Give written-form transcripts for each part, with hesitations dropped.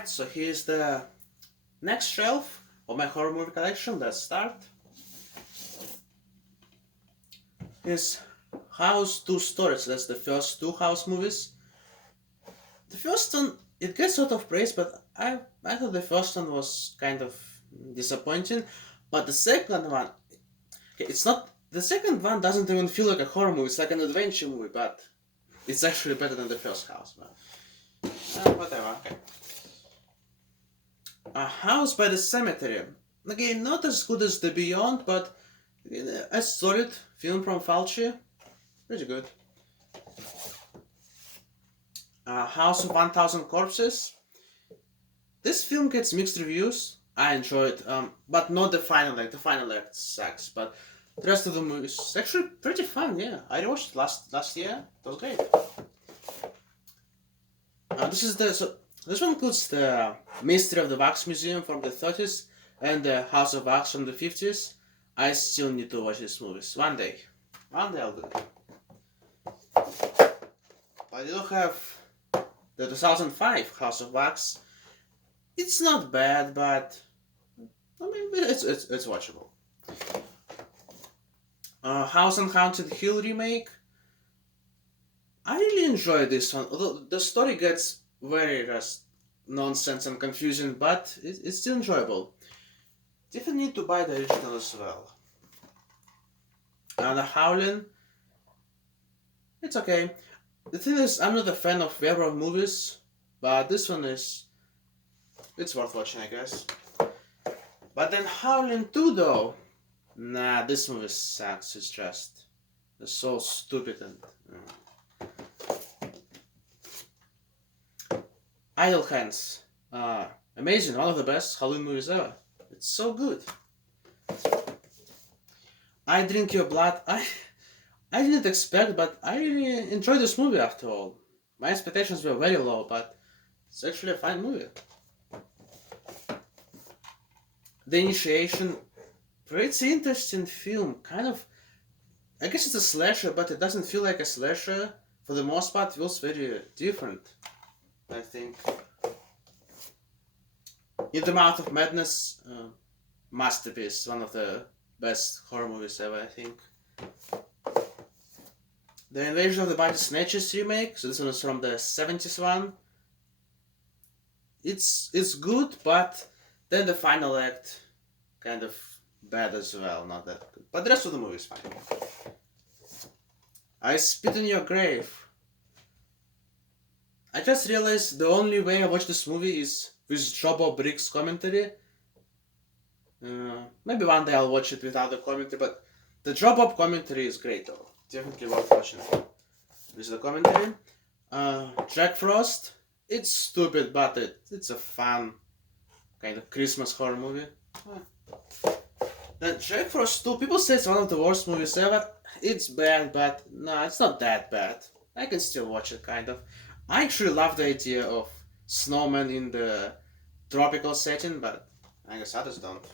Alright, so here's the next shelf of my horror movie collection. Let's start. Here's House 2 Stories. That's the first two House movies. The first one, it gets a lot of praise, but I thought the first one was kind of disappointing. But the second one, okay, it's not. The second one doesn't even feel like a horror movie. It's like an adventure movie, but it's actually better than the first House. But whatever. Okay. A House by the Cemetery. Again, not as good as The Beyond, but a solid film from Fulci. Pretty good. A House of 1000 Corpses. This film gets mixed reviews. I enjoy it, but not the final act. The final act sucks, but the rest of the movie is actually pretty fun. Yeah, I watched it last year. It was great. This one includes the Mystery of the Wax Museum from the 30s and the House of Wax from the 50s. I still need to watch these movies one day. One day I'll do it. I do have the 2005 House of Wax. It's not bad, but I mean it's watchable. House on Haunted Hill remake. I really enjoy this one, although the story gets very nonsense and confusing, but it's still enjoyable. Definitely need to buy the original as well. And the Howling, it's okay. The thing is, I'm not a fan of werewolf movies, but this one is, it's worth watching, I guess. But then Howling 2 though, nah, this movie sucks. It's so stupid and. Idle Hands, amazing, one of the best Halloween movies ever. It's so good. I Drink Your Blood. I didn't expect, but I really enjoyed this movie after all. My expectations were very low, but it's actually a fine movie. The Initiation, pretty interesting film. Kind of, I guess it's a slasher, but it doesn't feel like a slasher. For the most part, it feels very different, I think. In the Mouth of Madness, masterpiece, one of the best horror movies ever, I think. The Invasion of the Body Snatchers remake, so this one is from the 70s one. It's good, but then the final act, kind of bad as well, not that good. But the rest of the movie is fine. I Spit in Your Grave. I just realized the only way I watch this movie is with Jobo Briggs commentary. Maybe one day I'll watch it without the commentary, but the Jobo commentary is great though. Definitely worth watching it. With the commentary. Jack Frost. It's stupid, but it's a fun kind of Christmas horror movie. Then Jack Frost 2, people say it's one of the worst movies ever. It's bad, but no, it's not that bad. I can still watch it, kind of. I actually love the idea of snowmen in the tropical setting, but I guess others don't.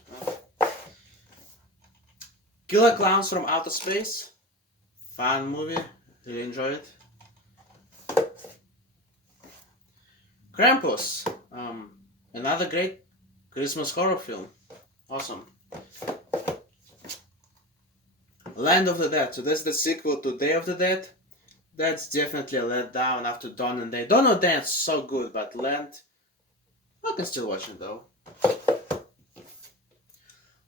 Killer Clowns from Outer Space. Fun movie. Really enjoy it. Krampus. Another great Christmas horror film. Awesome. Land of the Dead. So that's the sequel to Day of the Dead. That's definitely a letdown after Dawn and Day. Dawn and Day is so good, but Land, I can still watch it though.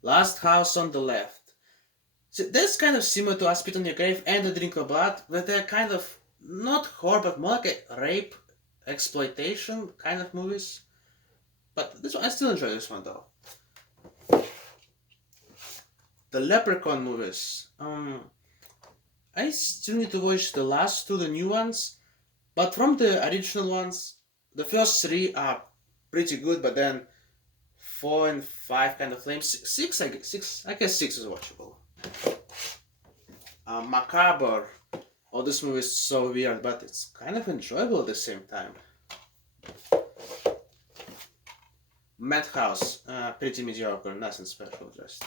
Last House on the Left. So that's kind of similar to I Spit on Your Grave and The Drink of Blood, but they're kind of not horror, but more like a rape, exploitation kind of movies. But this one, I still enjoy this one though. The Leprechaun movies. I still need to watch the last two, the new ones. But from the original ones, the first three are pretty good, but then 4 and 5 kind of lame. Six, I guess 6 is watchable. Macabre. Oh, this movie is so weird, but it's kind of enjoyable at the same time. Madhouse. Pretty mediocre, nothing special, just.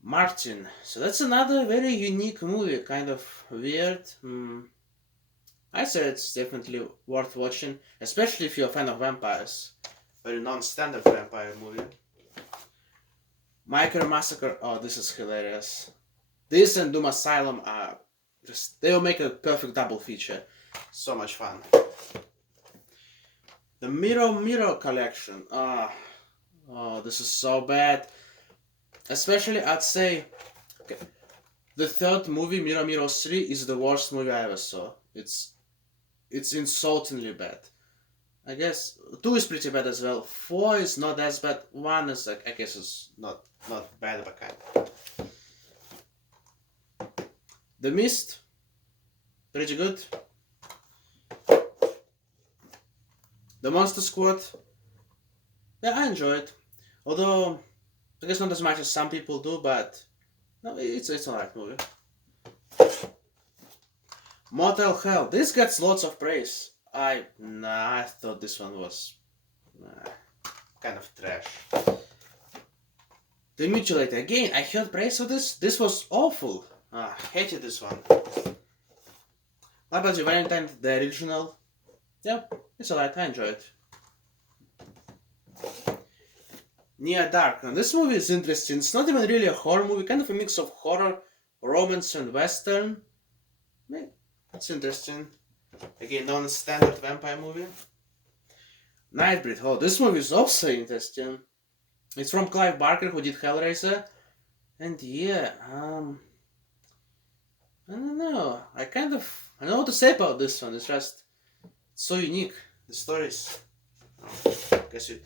Martin. So that's another very unique movie, kind of weird. I say it's definitely worth watching, especially if you're a fan of vampires. Very non-standard vampire movie. Micro Massacre. Oh, this is hilarious. This and Doom Asylum are just they will make a perfect double feature. So much fun. The Mirror collection. Oh, this is so bad. Especially, I'd say, okay, the third movie, Mirror 3, is the worst movie I ever saw. It's insultingly bad. I guess two is pretty bad as well. Four is not as bad. One is like I guess is not bad but kind. The Mist, pretty good. The Monster Squad, yeah, I enjoyed. Although I guess not as much as some people do, but no, it's alright movie. Motel Hell, this gets lots of praise. I thought this one was nah, kind of trash. The Mutilator, again, I heard praise for this. This was awful. Hated this one. What about you, Valentine, the original? Yeah, it's alright, I enjoy it. Near Dark. Now, this movie is interesting. It's not even really a horror movie, kind of a mix of horror, romance, and western. Yeah, it's interesting. Again, non-standard vampire movie. Nightbreed. Oh, this movie is also interesting. It's from Clive Barker, who did Hellraiser. And yeah, I don't know. I don't know what to say about this one. It's just so unique. The stories. Oh, guess you.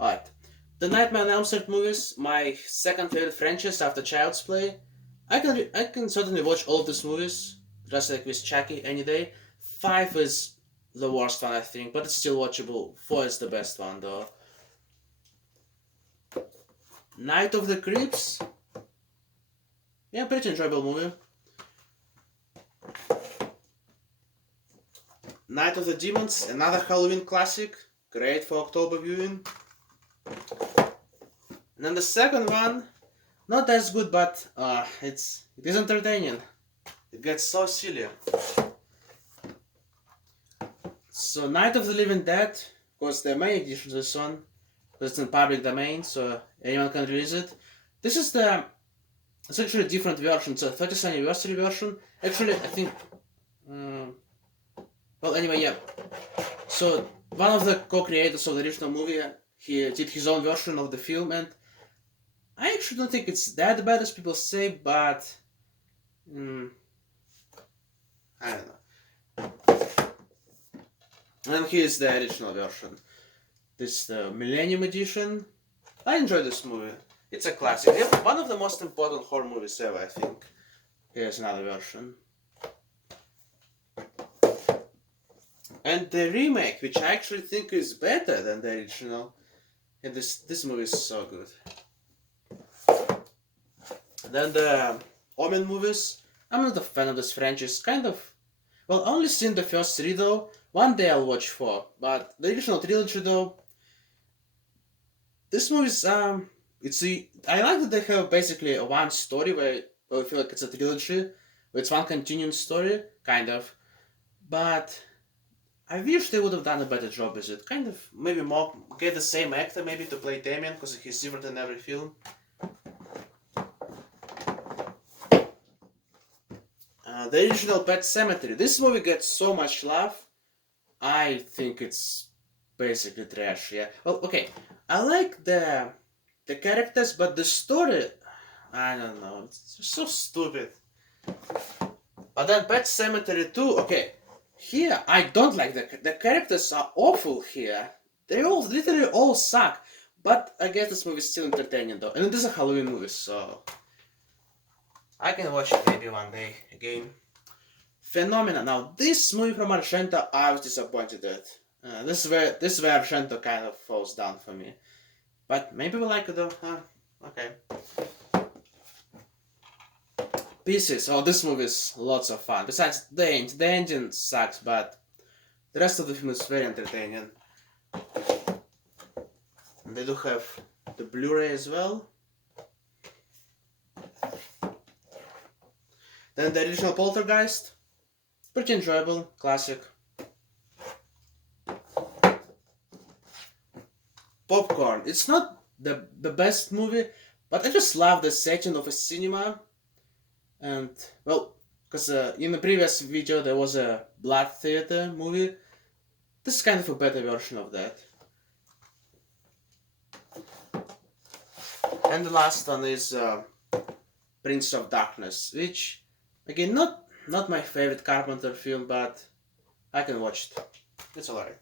Alright. The Nightmare on Elm Street movies, my second favorite franchise after Child's Play. I can certainly watch all of these movies, just like with Chucky, any day. Five is the worst one, I think, but it's still watchable. Four is the best one, though. Night of the Creeps. Yeah, pretty enjoyable movie. Night of the Demons, another Halloween classic, great for October viewing. And then the second one, not as good, but it is entertaining. It gets so silly. So Night of the Living Dead, of course, the main edition of this one, because it's in public domain, so anyone can release it. This is it's actually a different version. It's a 30th anniversary version. Actually, I think. Well, anyway, yeah. So one of the co-creators of the original movie, he did his own version of the film, and I actually don't think it's that bad as people say, but I don't know. And here's the original version. This is the Millennium Edition. I enjoy this movie. It's a classic. Yeah, one of the most important horror movies ever, I think. Here's another version. And the remake, which I actually think is better than the original. And this movie is so good. Then the Omen movies. I'm not a fan of this franchise. Kind of. Well, only seen the first three though. One day I'll watch four. But the original trilogy though. This movie's I like that they have basically a one story where I feel like it's a trilogy. Where it's one continuing story, kind of. But I wish they would have done a better job with it. Kind of maybe more get the same actor maybe to play Damien because he's different in every film. The original Pet Cemetery. This movie gets so much love. I think it's basically trash. Yeah. Well, okay. I like the characters, but the story, I don't know. It's just so stupid. But then Pet Cemetery 2. Okay. Here, I don't like the characters are awful here. They all literally all suck. But I guess this movie is still entertaining though, and it is a Halloween movie, so I can watch it maybe one day again. Phenomena. Now, this movie from Argento, I was disappointed at. This is where Argento kind of falls down for me. But maybe we like it though. Okay. Pieces. Oh, this movie is lots of fun. Besides the engine sucks, but the rest of the film is very entertaining. And they do have the Blu-ray as well. Then the original Poltergeist. Pretty enjoyable, classic. Popcorn. It's not the best movie, but I just love the setting of a cinema. And well, because in the previous video there was a Blood Theater movie. This is kind of a better version of that. And the last one is Prince of Darkness, which again not my favorite Carpenter film, but I can watch it. It's alright.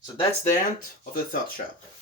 So that's the end of the third shelf.